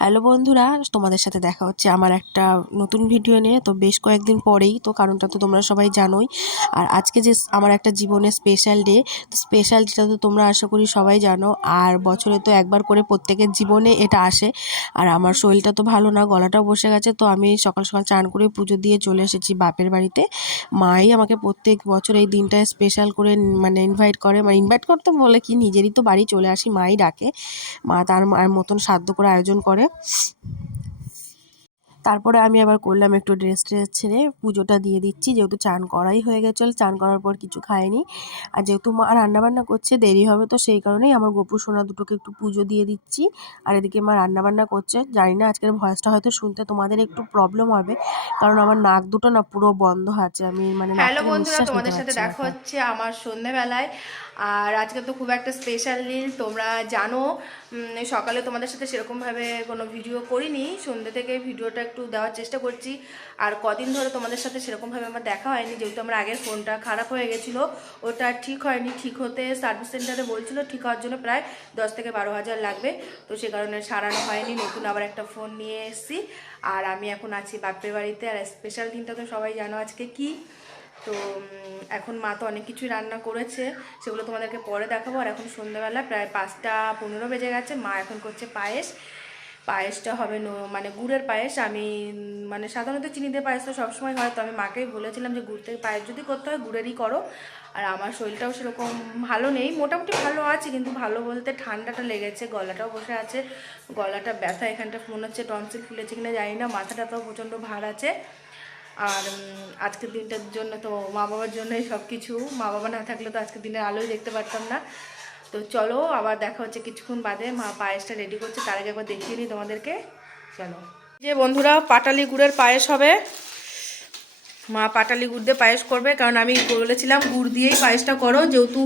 Hello বন্ধুরা, তোমাদের সাথে দেখা হচ্ছে আমার একটা নতুন ভিডিও নিয়ে। তো বেশ কয়েকদিন পরেই, তো কারণটা তো তোমরা সবাই জানোই। আর আজকে যে আমার একটা জীবনের স্পেশাল ডে, তো স্পেশাল যেটা তো তোমরা আশা করি সবাই জানো। আর বছরে তো একবার করে প্রত্যেকের জীবনে এটা আসে। আর আমার শরীরটা তো ভালো না, গলাটাও বসে গেছে। তো আমি সকাল সকাল চান করে পুজো দিয়ে চলে এসেছি বাপের বাড়িতে। মাই আমাকে প্রত্যেক বছর এই দিনটায় স্পেশাল করে মানে ইনভাইট করে, মানে ইনভাইট করতে বলে কি, নিজেরই তো বাড়ি চলে আসি, মাই ডাকে। মা তার মায়ের মতন সাধ্য করে আয়োজন করে। তারপরে আমি আবার করলাম একটু ড্রেস ছেড়ে পুজোটা দিয়ে দিচ্ছি, যেহেতু চান করাই হয়ে গেছিলো। চান করার পর কিছু খাইনি। আর যেহেতু মা রান্নাবান্না করছে, দেরি হবে, তো সেই কারণেই আমার গোপু সোনা দুটোকে একটু পুজো দিয়ে দিচ্ছি। আর এদিকে মা রান্নাবান্না করছে। জানি না আজকের ভয়েসটা হয়তো শুনতে তোমাদের একটু প্রবলেম হবে, কারণ আমার নাক দুটো না পুরো বন্ধ আছে। আমি মানে নাক হ্যালো থেকে বন্ধুরা, নিঃশ্বাস নিতে তোমাদের সাথে পারছি না দেখা এখন। হচ্ছে আমার সন্ধেবেলায়। আর আজকে তো খুব একটা স্পেশাল দিন, তোমরা জানো। সকালে তোমাদের সাথে সেরকমভাবে কোনো ভিডিও করিনি, সন্ধ্যে থেকে ভিডিওটা একটু দেওয়ার চেষ্টা করছি। আর কদিন ধরে তোমাদের সাথে সেরকমভাবে আমার দেখা হয়নি, যেহেতু আমার আগের ফোনটা খারাপ হয়ে গেছিলো। ওটা ঠিক হয়নি, ঠিক হতে সার্ভিস সেন্টারে বলছিল ঠিক হওয়ার জন্য প্রায় 10 থেকে 12 হাজার লাগবে। তো সে কারণে সারানো হয়নি, নতুন আবার একটা ফোন নিয়ে এসেছি। আর আমি এখন আছি বাপের বাড়িতে। আর স্পেশাল দিনটা তো সবাই জানো আজকে কি। তো এখন মা তো অনেক কিছুই রান্না করেছে, সেগুলো তোমাদেরকে পরে দেখাবো। আর এখন সন্ধ্যাবেলা প্রায় 5টা 15 বেজে গেছে। মা এখন করছে পায়েস। পায়েসটা হবে মানে গুড়ের পায়েস। আমি মানে সাধারণত চিনি দিয়ে পায়েস তো সবসময় হয়, তো আমি মাকেই বলেছিলাম যে গুড় থেকে পায়েস যদি করতে হয় গুড়েরই করো। আর আমার শরীরটাও সেরকম ভালো নেই, মোটামুটি ভালো আছে, কিন্তু ভালো বলতে ঠান্ডাটা লেগেছে, গলাটাও বসে আছে, গলাটা ব্যথা, এখানটা মনে হচ্ছে টনসিল ফুলেছে কিনা জানি না, মাথাটাতেও প্রচণ্ড ভার আছে। আর আজকের দিনটার জন্য তো মা বাবার জন্যই সব কিছু। মা বাবা না থাকলে তো আজকের দিনের আলোই দেখতে পারতাম না। তো চলো আবার দেখা হচ্ছে কিছুক্ষণ বাদে। মা পায়েসটা রেডি করছে, তার আগে একবার দেখিয়ে নিই তোমাদেরকে। চলো, যে বন্ধুরা, পাটালি গুড়ের পায়েস হবে। মা পাটালি গুড় দিয়ে পায়েস করবে, কারণ আমি বলেছিলাম গুড় দিয়েই পায়েসটা করো, যেহেতু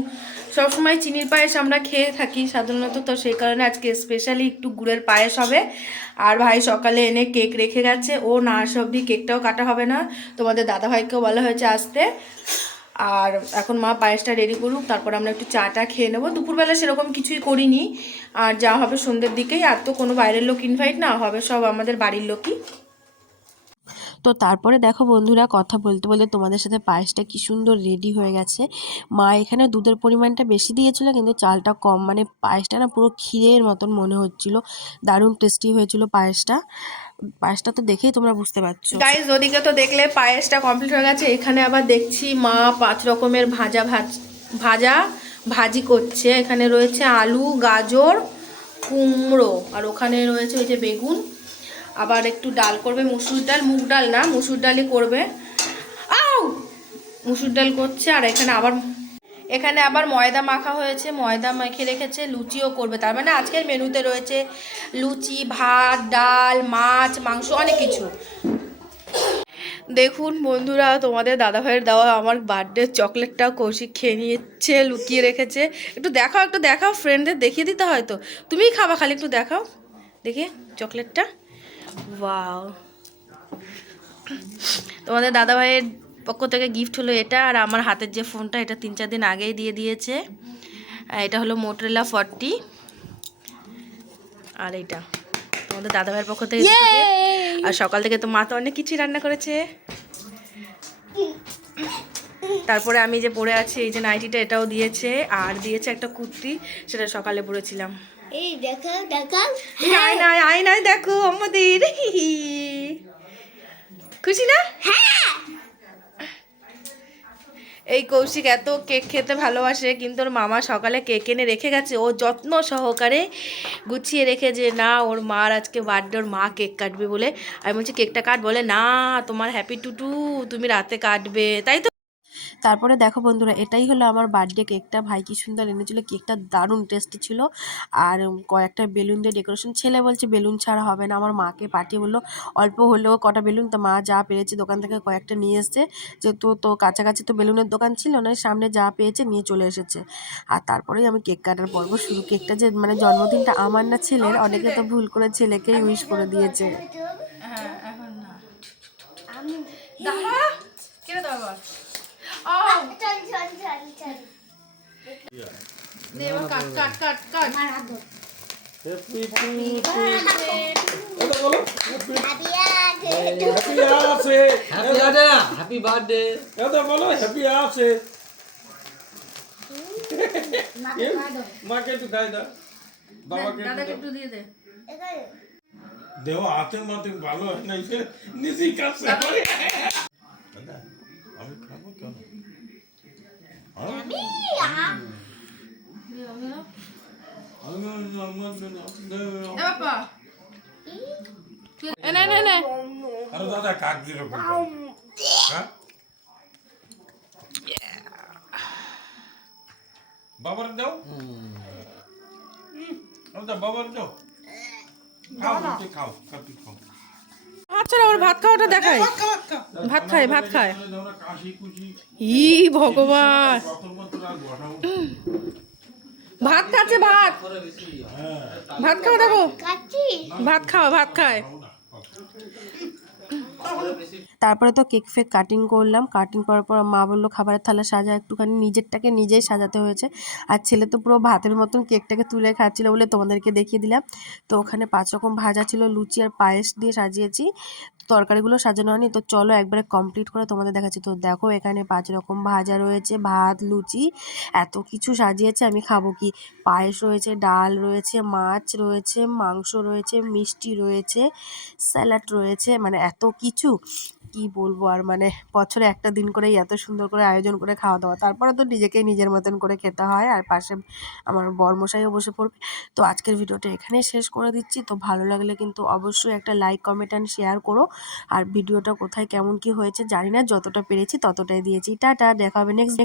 সবসময় চিনির পায়েস আমরা খেয়ে থাকি সাধারণত, তো সেই কারণে আজকে স্পেশালি একটু গুড়ের পায়েস হবে। আর ভাই সকালে এনে কেক রেখে গেছে, ও না আসা অবধি কেকটাও কাটা হবে না। তোমাদের দাদাভাইকেও বলা হয়েছে আসতে। আর এখন মা পায়েসটা রেডি করুক, তারপর আমরা একটু চাটা খেয়ে নেবো। দুপুরবেলা সেরকম কিছুই করিনি, আর যা হবে সন্ধ্যের দিকেই। আর তো কোনো বাইরের লোক ইনভাইট না হবে, সব আমাদের বাড়ির লোকই। তো তারপরে দেখো বন্ধুরা, কথা বলতে বলতে তোমাদের সাথে পায়েসটা কি সুন্দর রেডি হয়ে গেছে। মা এখানে দুধের পরিমাণটা বেশি দিয়েছিল, কিন্তু চালটা কম। মানে পায়েসটা না পুরো ক্ষীরের মতন মনে হচ্ছিল। দারুণ টেস্টি হয়েছিল পায়েসটা। পায়েসটা তো দেখেই তোমরা বুঝতে পারছো। গাইজ, ওদিকে তো দেখলে পায়েসটা কমপ্লিট হয়ে গেছে। এখানে আবার দেখছি মা 5 রকমের ভাজা ভাজি করছে। এখানে রয়েছে আলু, গাজর, কুমড়ো, আর ওখানে রয়েছে ওই যে বেগুন। আবার একটু ডাল করবে, মুসুর ডাল, মুগ ডাল না, মুসুর ডালই করবে। আউ, মুসুর ডাল করছে। আর এখানে আবার ময়দা মাখা হয়েছে, ময়দা মেখে রেখেছে, লুচিও করবে। তার মানে আজকের মেনুতে রয়েছে লুচি, ভাত, ডাল, মাছ, মাংস, অনেক কিছু। দেখুন বন্ধুরা, তোমাদের দাদাভাইয়ের দেওয়া আমার বার্থডে চকলেটটা কৌশিক খেয়ে নিয়েছে, লুকিয়ে রেখেছে। একটু দেখাও ফ্রেন্ডদের দেখিয়ে দিতে হয় তো। তুমিই খাবা, খালি একটু দেখাও দেখে চকলেটটা। ওয়াও, তোমাদের দাদাভাইয়ের পক্ষ থেকে গিফট হলো এটা। আর আমার হাতের যে ফোনটা, এটা 3-4 দিন আগেই দিয়ে দিয়েছে। এটা হলো মোটরোলা 40। আর এইটা তোমাদের দাদাভাইয়ের পক্ষ থেকে। আর সকাল থেকে তো মা তো অনেক কিছু রান্না করেছে। তারপরে আমি যে পরে আছি এই যে নাইটিটা, এটাও দিয়েছে। আর দিয়েছে একটা কুর্তি, সেটা সকালে পরেছিলাম। এই দেখো দেখো, আয়নায় দেখো আমাদের। খুশি না? হ্যাঁ। এই কৌশিক এত কেক খেতে ভালোবাসে, কিন্তু ওর মামা সকালে কেক এনে রেখে গেছে, ও যত্ন সহকারে গুছিয়ে রেখে, যে না ওর মার আজকে বার্থডে, ওর মা কেক কাটবে বলে। আমি বলছি কেকটা কাট, বলে না তোমার হ্যাপি টুটু, তুমি রাতে কাটবে, তাই তো। তারপরে দেখো বন্ধুরা, এটাই হলো আমার বার্থডে কেকটা। ভাই কি সুন্দর এনেছিল কেকটা, দারুণ টেস্টি ছিল। আর কয়েকটা বেলুন দিয়ে ডেকোরেশন। ছেলে বলছে বেলুন ছাড়া হবে না, আমার মাকে পাঠিয়ে বললো অল্প হলেও কটা বেলুন। তো মা যা পেরেছে দোকান থেকে কয়েকটা নিয়ে এসছে, যেহেতু তো কাছাকাছি তো বেলুনের দোকান ছিল না, সামনে যা পেয়েছে নিয়ে চলে এসেছে। আর তারপরেই আমি কেক কাটার পর্ব শুরু। কেকটা যে মানে জন্মদিনটা আমার না ছেলের, অনেকে তো ভুল করে ছেলেকেই উইশ করে দিয়েছে। হ্যাঁ, এখন না। আমি দাঁড়া, কে দাঁড়া? ও চল চল চল চল দে, এবার কাট কাট কাট কাট। আমার হাত ধর। Happy birthday to আছে হ্যাপি বার্থডে না হ্যাপি বার্থডে এটা বলো হ্যাপি আছে মাকে একটু খাই দাও বাবাকে দাদাকে একটু একটু দিয়ে দে। দেহ হাতে মাতে ভালো হয় না সে নিজেই কাছে দাদা আমি খাবো কেন বাবা নে নে নে আরে দাদা কাক দিল হ্যাঁ বাবার দাও আরে বাবার দাও খাও বলতে খাও কাটি খাও আচ্ছা আমার ভাত খাওয়াটা দেখাই ভাত খায় কাশি কুশি ই ভগবান ভাত খাচ্ছে ভাত ভাত খাও দেখো কাচ্চি ভাত খায় তারপরে তো কেক ফেক কাটিং করলাম, কাটিং করার পর মা বললো খাবারের থালা সাজা, একটুখানি নিজেরটাকে নিজেই সাজাতে হয়েছে। আর ছেলে তো পুরো ভাতের মতন কেকটাকে তুলে খাচ্ছিলো বলে তোমাদেরকে দেখিয়ে দিলাম। তো ওখানে 5 রকম ভাজা ছিল, লুচি আর পায়েস দিয়ে সাজিয়েছি। তরকারিগুলো সাজানো হয়নি, তো চলো একবারে কমপ্লিট করে তোমাদের দেখাচ্ছি। তো দেখো এখানে 5 রকম ভাজা রয়েছে, ভাত, লুচি, এত কিছু সাজিয়েছে, আমি খাবো কি। পায়েস রয়েছে, ডাল রয়েছে, মাছ রয়েছে, মাংস রয়েছে, মিষ্টি রয়েছে, স্যালাড রয়েছে, মানে এত কিছু কি বলবো। আর মানে বছরে একটা দিন করেই এত সুন্দর করে আয়োজন করে খাওয়া দাওয়া, তারপরে তো নিজেকেই নিজের মতন করে খেতে হয়। আর পাশে আমার বরমশাইও বসে পড়বে। তো আজকের ভিডিওটা এখানেই শেষ করে দিচ্ছি। তো ভালো লাগলে কিন্তু অবশ্যই একটা লাইক, কমেন্ট অ্যান্ড শেয়ার করো। আর ভিডিওটা কোথায় কেমন কি হয়েছে জানি না, যতটা পেরেছি ততটাই দিয়েছি। টাটা, দেখা হবে নেক্সট